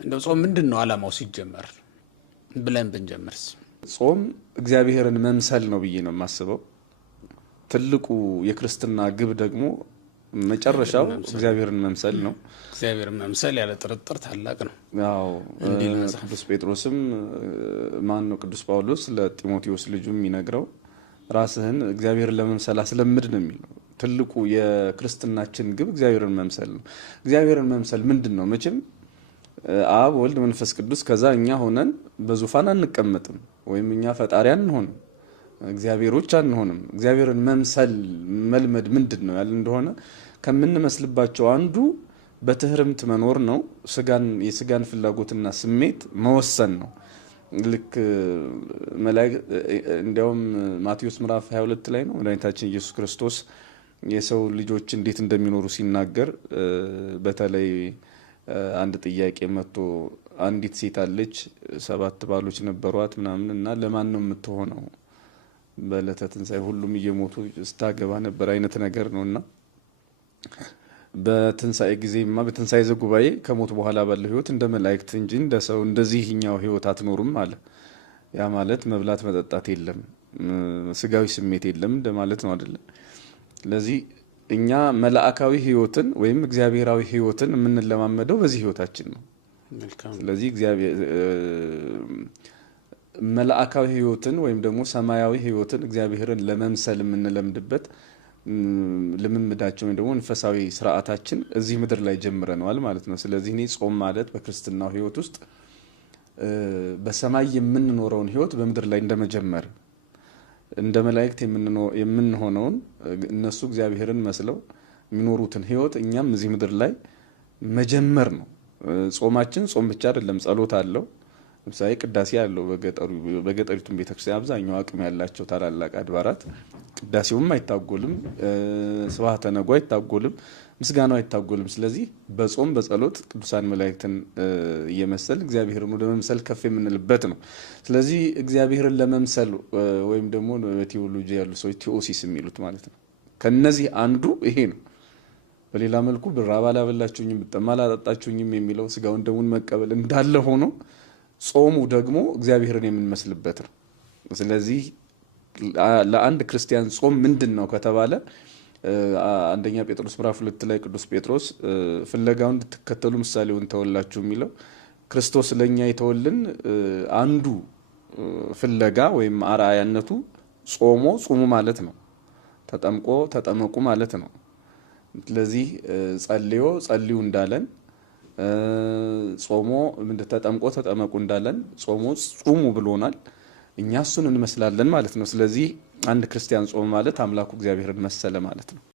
እንደው ጾም ምንድነው ዓላማው ሲጀመር ብለን ብንጀምርስ? ጾም እግዚአብሔርን መምሰል ነው ብዬ ነው የማስበው። ትልቁ የክርስትና ግብ ደግሞ መጨረሻው እግዚአብሔርን መምሰል ነው። እግዚአብሔርን መምሰል ያለ ጥርጥር ታላቅ ነው። ያው ቅዱስ ጴጥሮስም ቅዱስ ጳውሎስ ለጢሞቴዎስ ልጁ የሚነግረው ራስህን እግዚአብሔርን ለመምሰል አስለምድ ነው የሚለው። ትልቁ የክርስትናችን ግብ እግዚአብሔርን መምሰል ነው። እግዚአብሔርን መምሰል ምንድነው? መቼም አብ ወልድ መንፈስ ቅዱስ ከዛ እኛ ሆነን በዙፋን አንቀመጥም፣ ወይም እኛ ፈጣሪ አንሆንም፣ እግዚአብሔሮች አንሆንም። እግዚአብሔርን መምሰል መልመድ ምንድነው ያለ እንደሆነ ከምንመስልባቸው አንዱ በትህርምት መኖር ነው። የስጋን ፍላጎትና ስሜት መወሰን ነው። ልክ መላእክት እንዲያውም ማቴዎስ ምዕራፍ 22 ላይ ነው መድኃኒታችን ኢየሱስ ክርስቶስ የሰው ልጆች እንዴት እንደሚኖሩ ሲናገር በተለይ አንድ ጥያቄ መጥቶ አንዲት ሴት አለች 7 ባሎች ነበሯት ምናምን እና ለማን ነው የምትሆነው? በዕለተ ትንሣኤ ሁሉም እየሞቱ ስታገባ ነበር አይነት ነገር ነውና በትንሣኤ ጊዜማ በትንሣኤ ዘጉባኤ ከሞት በኋላ ባለው ህይወት እንደ መላእክት እንጂ እንደ ሰው እንደዚህኛው ህይወት አትኖሩም አለ። ያ ማለት መብላት መጠጣት የለም፣ ስጋዊ ስሜት የለም እንደማለት ነው አይደል? ስለዚህ እኛ መላእካዊ ህይወትን ወይም እግዚአብሔራዊ ህይወትን የምንለማመደው በዚህ ህይወታችን ነው። ስለዚህ እግዚአብሔር መላእካዊ ህይወትን ወይም ደግሞ ሰማያዊ ህይወትን እግዚአብሔርን ለመምሰል የምንለምድበት ልምምዳችን ወይም ደግሞ መንፈሳዊ ስርዓታችን እዚህ ምድር ላይ ጀምረናል ማለት ነው። ስለዚህ እኔ ጾም ማለት በክርስትናው ህይወት ውስጥ በሰማይ የምንኖረውን ህይወት በምድር ላይ እንደመጀመር እንደ መላእክት የምንሆነውን እነሱ እግዚአብሔርን መስለው የሚኖሩትን ህይወት እኛም እዚህ ምድር ላይ መጀመር ነው። ጾማችን ጾም ብቻ አይደለም፣ ጸሎት አለው። ለምሳሌ ቅዳሴ አለው። በገጠሪቱም ቤተክርስቲያን አብዛኛው አቅም ያላቸው ታላላቅ አድባራት ቅዳሴውም አይታጎልም፣ ስብሐተ ነግህ አይታጎልም፣ ምስጋናው አይታጎልም። ስለዚህ በጾም በጸሎት ቅዱሳን መላእክትን እየመሰል እግዚአብሔርን ወደ መምሰል ከፍ የምንልበት ነው። ስለዚህ እግዚአብሔርን ለመምሰል ወይም ደግሞ በቴዎሎጂ ያሉ ሰዎች ቴዎሲስ የሚሉት ማለት ነው። ከነዚህ አንዱ ይሄ ነው። በሌላ መልኩ ብራብ አላበላችሁኝም ብጠማ አላጠጣችሁኝም የሚለው ስጋውን ደሙን መቀበል እንዳለ ሆኖ ጾሙ ደግሞ እግዚአብሔርን የምንመስልበት ነው። ስለዚህ ለአንድ ክርስቲያን ጾም ምንድን ነው ከተባለ አንደኛ ጴጥሮስ ምዕራፍ 2 ላይ ቅዱስ ጴጥሮስ ፍለጋውን እንድትከተሉ ምሳሌውን ተወላችሁ የሚለው ክርስቶስ ለኛ የተወልን አንዱ ፍለጋ ወይም አርአያነቱ ጾሙ ማለት ነው። ተጠምቆ ተጠመቁ ማለት ነው። ስለዚህ ጸልዩ እንዳለን ጾሞ ተጠምቆ ተጠመቁ እንዳለን ጾሞ ጹሙ ብሎናል። እኛ እሱን እንመስላለን ማለት ነው። ስለዚህ አንድ ክርስቲያን ጾም ማለት አምላኩ እግዚአብሔርን መሰለ ማለት ነው።